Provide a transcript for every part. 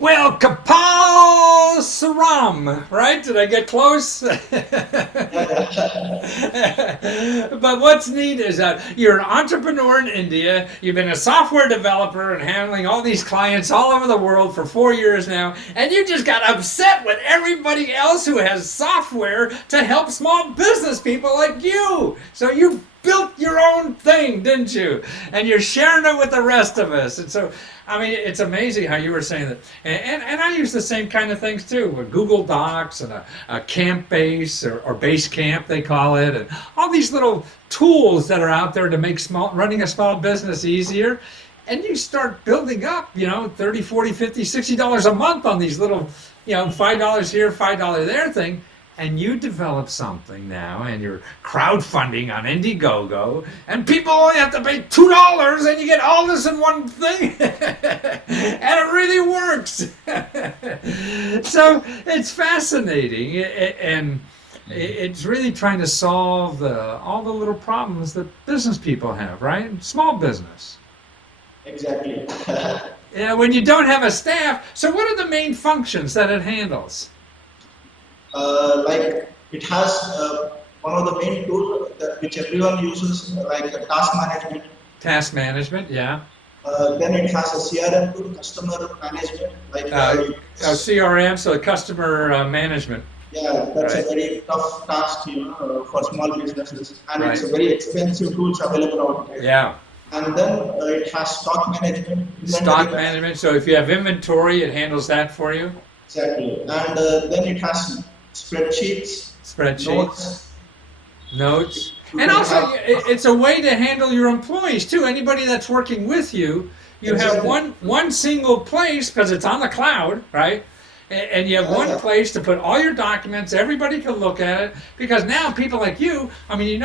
Well, Kapal Saram, right? Did I get close? Yeah, But what's neat is that you're an entrepreneur in India. You've been a software developer and handling all these clients all over the world for 4 years now, and you just got upset with everybody else who has software to help small business people like you. So you built your own thing, didn't you? And you're sharing it with the rest of us. And so, I mean, it's amazing how you were saying that. And I use the same kind of things too, with Google Docs and a Camp Base or Base Camp, they call it, and all these little tools that are out there to make running a small business easier. And you start building up, 30, 40, 50, $60 a month on these little, $5 here, $5 there thing, and you develop something now, and you're crowdfunding on Indiegogo, and people only have to pay $2, and you get all this in one thing, and it really works. So it's fascinating, and it's really trying to solve all the little problems that business people have, right? Small business. exactly. Yeah, when you don't have a staff. So what are the main functions that it handles? Like it has one of the main tool that which everyone uses, like task management. Task management, yeah. Then it has a CRM tool, customer management. Like CRM, so customer management. yeah, that's a Right, very tough task, for small businesses, and it's right. a very expensive tools available out there. Yeah. And then it has stock management, inventory Stock management. management. So if you have inventory, it handles that for you. Exactly. And then it has spreadsheets, Spreadsheets, notes. notes. You And can also, have it's a way to handle your employees too. Anybody that's working with you, you have exactly. one single place because it's on the cloud, right? And you have one Yeah, place to put all your documents. Everybody can look at it because now people like you, I mean,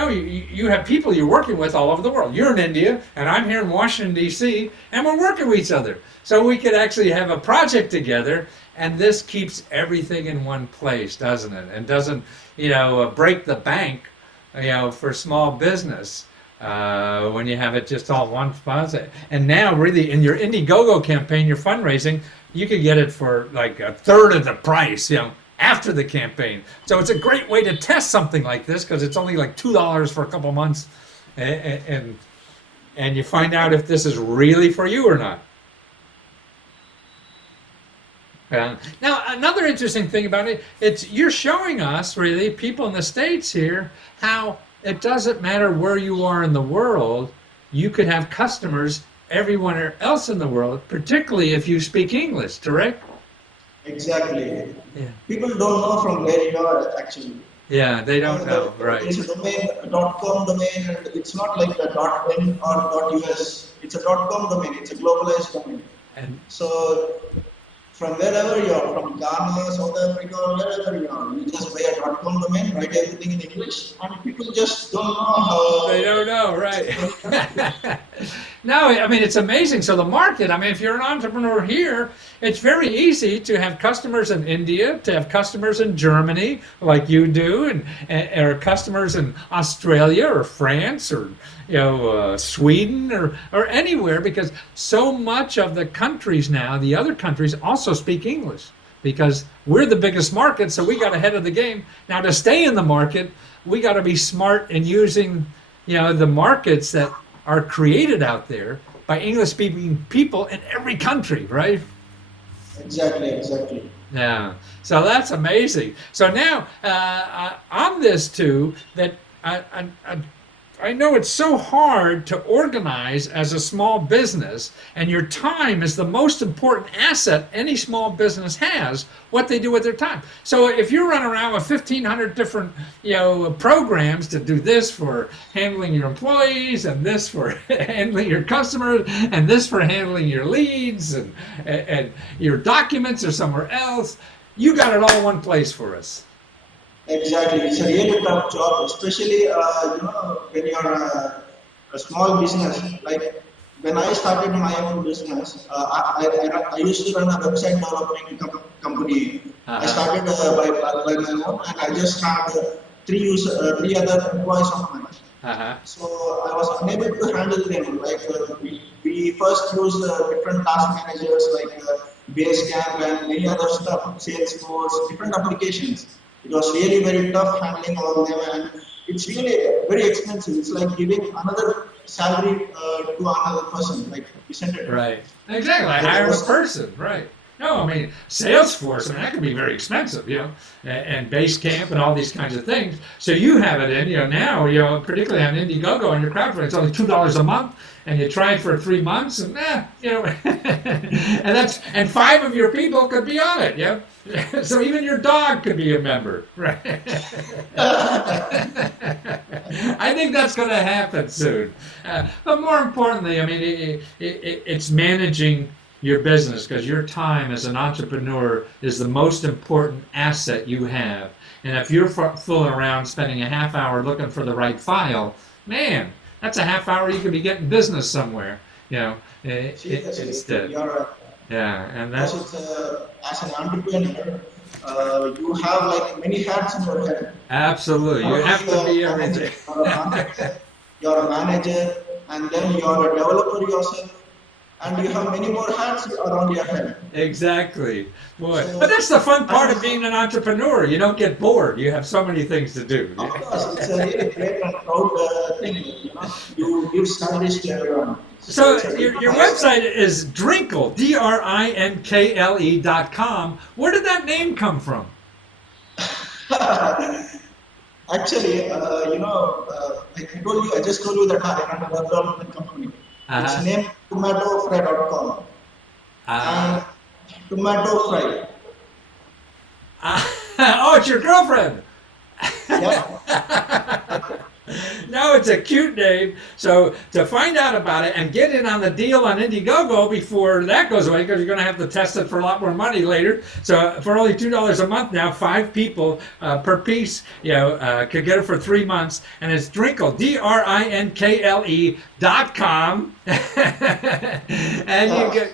you have people you're working with all over the world. You're in India, and I'm here in Washington D.C., and we're working with each other. So we could actually have a project together, and this keeps everything in one place, doesn't it? And doesn't break the bank, for small business. When you have it just all one spot. And now, really, in your Indiegogo campaign, your fundraising, you could get it for like a third of the price, after the campaign. So it's a great way to test something like this because it's only like $2 for a couple months, and and you find out if this is really for you or not. Now, another interesting thing about it, it's you're showing us, really, people in the States here, how it doesn't matter where you are in the world, you could have customers everywhere else in the world, particularly if you speak English, correct? exactly. Yeah. People don't know from where you are actually. Yeah, they don't know, right. It's a domain, a .com domain, and it's not like a .in or .us. It's a .com domain. It's a globalized domain. And So from wherever you are, from Ghana, South Africa, or wherever you are, you just buy a .com domain, write everything in English, and people just don't know they how. don't know, right? No, I mean, it's amazing. So the market, I mean, if you're an entrepreneur here, it's very easy to have customers in India, to have customers in Germany, like you do, or customers in Australia or France or Sweden or anywhere, because so much of the countries now, the other countries also speak English because we're the biggest market, so we got ahead of the game. Now to stay in the market, we got to be smart in using the markets that are created out there by English speaking people in every country, right? Exactly, exactly. Yeah. So that's amazing. So now on this too, that I know it's so hard to organize as a small business, and your time is the most important asset any small business has, what they do with their time. So if you run around with 1,500 different, programs to do this for handling your employees, and this for handling your customers, and this for handling your leads, and your documents are somewhere else, you got it all in one place for us. Exactly, it's a really tough job, especially when you're a small business. Like when I started my own business, I used to run a website development company. I Uh-huh. started by my own, and I just had three other employees of mine. Uh-huh. So I was unable to handle them. Like we first used different task managers like Basecamp and many other stuff, Salesforce, different applications. It was really very tough handling all of them, and it's really very expensive. It's like giving another salary to another person, like, isn't it? Right. Exactly. I hired a person. Right. No, I mean Salesforce. I mean that can be very expensive, and Basecamp and all these kinds of things. So you have it in, now, particularly on Indiegogo and your crowdfunding, it's only $2 a month, and you try it for 3 months, and and 5 of your people could be on it, So even your dog could be a member, right? I think that's going to happen soon. But more importantly, I mean, it's managing your business, because your time as an entrepreneur is the most important asset you have. And if you're fooling around spending a half hour looking for the right file, man, that's a half hour you could be getting business somewhere, instead. Yeah, and that's as an entrepreneur, you have like many hats in your head. Absolutely. You have to be everything. You're a manager, and then you're a developer yourself, and you have many more hats around your head. Exactly. Boy. But that's the fun part of being an entrepreneur. You don't get bored. You have so many things to do. Of course, it's a really great and proud thing. You give service to everyone. So your website is Drinkle, DRINKLE.com. Where did that name come from? Actually, I just told you that I run a web development company. It's named TomatoFry.com. And Tomato Fry. Oh, it's your girlfriend. Yeah. No, it's a cute name. So to find out about it and get in on the deal on Indiegogo before that goes away, because you're going to have to test it for a lot more money later. So for only $2 a month now, 5 people per piece, could get it for 3 months. And it's Drinkle, DRINKLE.com. And you get.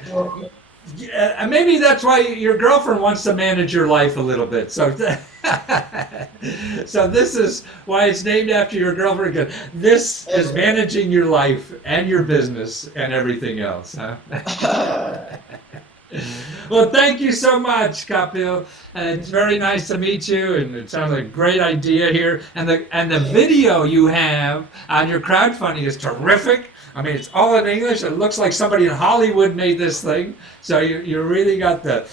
Maybe that's why your girlfriend wants to manage your life a little bit. So, so this is why it's named after your girlfriend. 'Cause this is managing your life and your business and everything else. Huh? Well, thank you so much, Kapil. It's very nice to meet you, and it sounds like a great idea here. And the video you have on your crowdfunding is terrific. I mean, it's all in English. It looks like somebody in Hollywood made this thing. So you really got the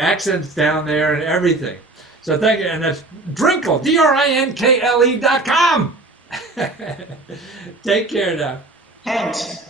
accents down there and everything. So thank you. And that's Drinkle, DRINKLE.com. Take care now. Thanks.